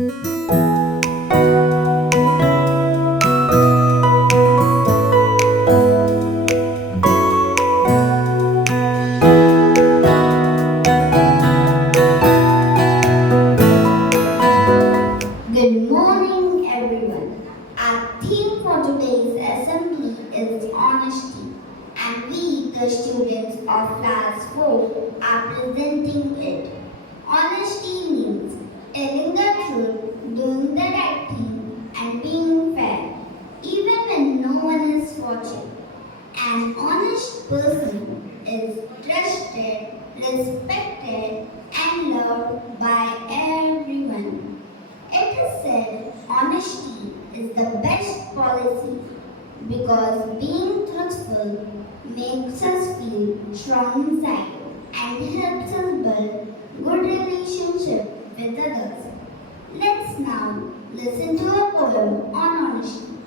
Good morning, everyone. Our theme for today's assembly is honesty, and we, the students of class 4, are presenting it. Honesty means telling the truth, doing the right thing, and being fair, even when no one is watching. An honest person is trusted, respected, and loved by everyone. It is said honesty is the best policy because being truthful makes us feel strong inside and helps us build good relationship with others. Let's now listen to a poem on honesty.